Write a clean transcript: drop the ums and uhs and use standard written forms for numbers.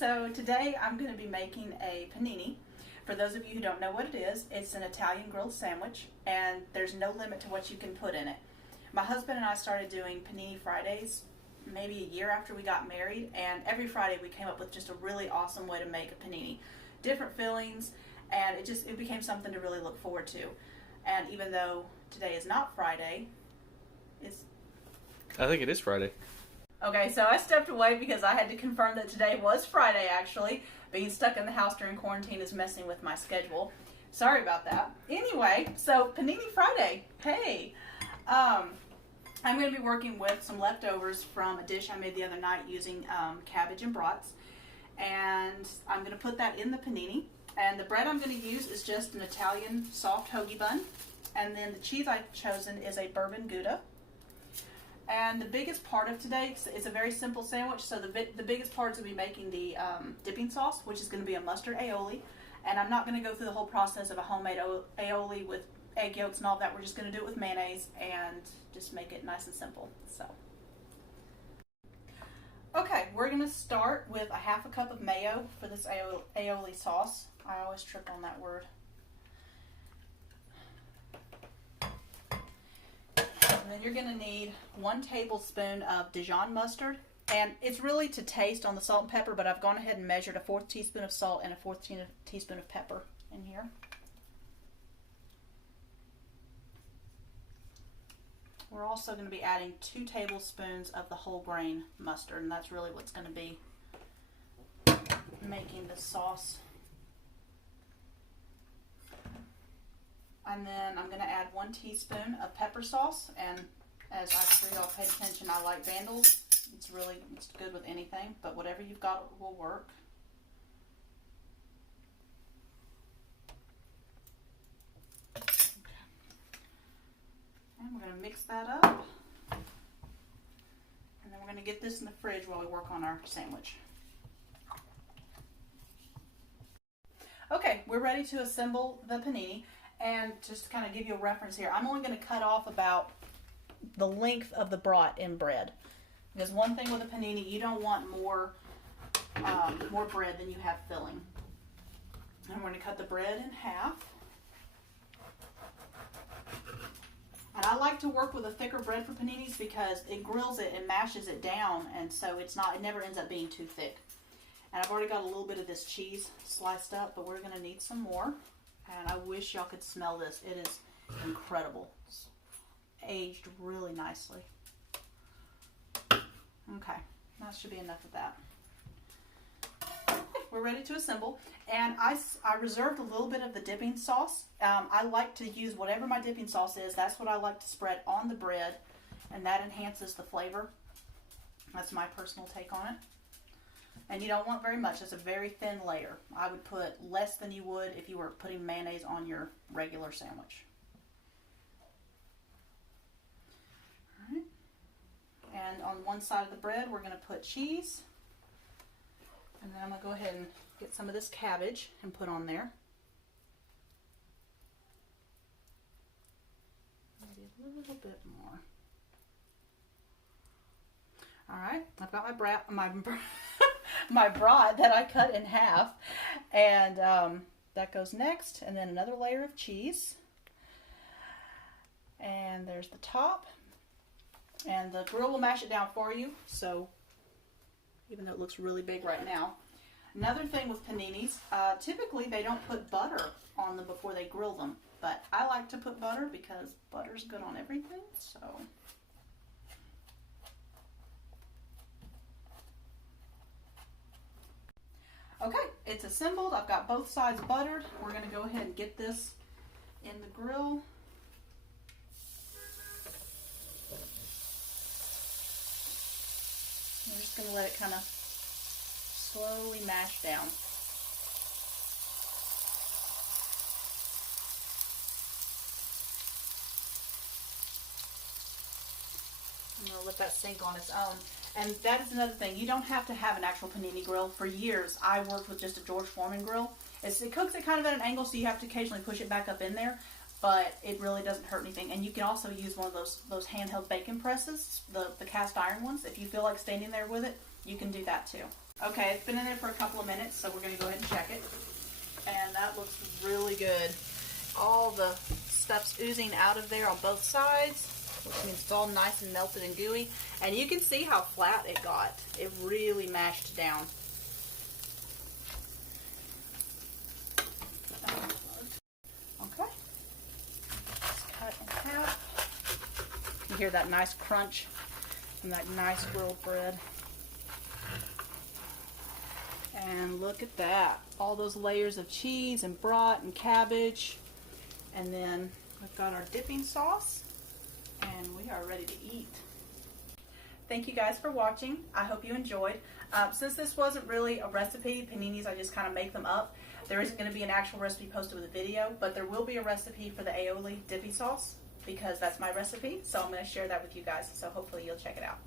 So today I'm going to be making a panini. For those of you who don't know what it is, it's an Italian grilled sandwich, and there's no limit to what you can put in it. My husband and I started doing Panini Fridays maybe a year after we got married, and every Friday we came up with just a really awesome way to make a panini. Different fillings, and it became something to really look forward to. And even though today is not Friday, I think it is Friday. Okay, so I stepped away because I had to confirm that today was Friday, actually. Being stuck in the house during quarantine is messing with my schedule. Sorry about that. Anyway, so Panini Friday. Hey! I'm going to be working with some leftovers from a dish I made the other night using cabbage and brats. And I'm going to put that in the panini. And the bread I'm going to use is just an Italian soft hoagie bun. And then the cheese I've chosen is a bourbon Gouda. And the biggest part of today is a very simple sandwich, so the biggest part is going to be making the dipping sauce, which is going to be a mustard aioli. And I'm not going to go through the whole process of a homemade aioli with egg yolks and all that. We're just going to do it with mayonnaise and just make it nice and simple. So, okay, we're going to start with a half a cup of mayo for this aioli sauce. I always trip on that word. And then you're going to need 1 tablespoon of Dijon mustard. And it's really to taste on the salt and pepper, but I've gone ahead and measured a 1/4 teaspoon of salt and a 1/4 teaspoon of pepper in here. We're also going to be adding 2 tablespoons of the whole grain mustard, and that's really what's going to be making the sauce. And then I'm going to add 1 teaspoon of pepper sauce, and as I'm sure y'all paid attention, I like Vandals. It's good with anything, but whatever you've got will work. Okay. And we're going to mix that up, and then we're going to get this in the fridge while we work on our sandwich. Okay, we're ready to assemble the panini. And just to kind of give you a reference here, I'm only going to cut off about the length of the brat in bread. Because one thing with a panini, you don't want more bread than you have filling. And we're going to cut the bread in half. And I like to work with a thicker bread for paninis because it grills it and mashes it down, and so it never ends up being too thick. And I've already got a little bit of this cheese sliced up, but we're going to need some more. And I wish y'all could smell this. It is incredible. It's aged really nicely. Okay, that should be enough of that. We're ready to assemble. And I reserved a little bit of the dipping sauce. I like to use whatever my dipping sauce is. That's what I like to spread on the bread, and that enhances the flavor. That's my personal take on it. And you don't want very much. It's a very thin layer. I would put less than you would if you were putting mayonnaise on your regular sandwich. All right. And on one side of the bread, we're going to put cheese. And then I'm going to go ahead and get some of this cabbage and put on there. Maybe a little bit more. All right. I've got my brat that I cut in half, and that goes next, and then another layer of cheese, and there's the top, and the grill will mash it down for you, so even though it looks really big right now. Another thing with paninis, typically they don't put butter on them before they grill them, but I like to put butter because butter's good on everything, so... Okay, it's assembled. I've got both sides buttered. We're going to go ahead and get this in the grill. We're just going to let it kind of slowly mash down. I'm going to let that sink on its own. And that is another thing. You don't have to have an actual panini grill. For years, I worked with just a George Foreman grill. It cooks it kind of at an angle, so you have to occasionally push it back up in there. But it really doesn't hurt anything. And you can also use one of those handheld bacon presses, the cast iron ones. If you feel like standing there with it, you can do that too. Okay, it's been in there for a couple of minutes, so we're going to go ahead and check it. And that looks really good. All the stuff's oozing out of there on both sides, which means it's all nice and melted and gooey. And you can see how flat it got. It really mashed down. Okay. Just cut in half. You hear that nice crunch from that nice grilled bread. And look at that. All those layers of cheese and brat and cabbage. And then we've got our dipping sauce. And we are ready to eat. Thank you guys for watching. I hope you enjoyed. Since this wasn't really a recipe, paninis, I just kind of make them up. There isn't going to be an actual recipe posted with a video, but there will be a recipe for the aioli dipping sauce because that's my recipe. So I'm going to share that with you guys. So hopefully you'll check it out.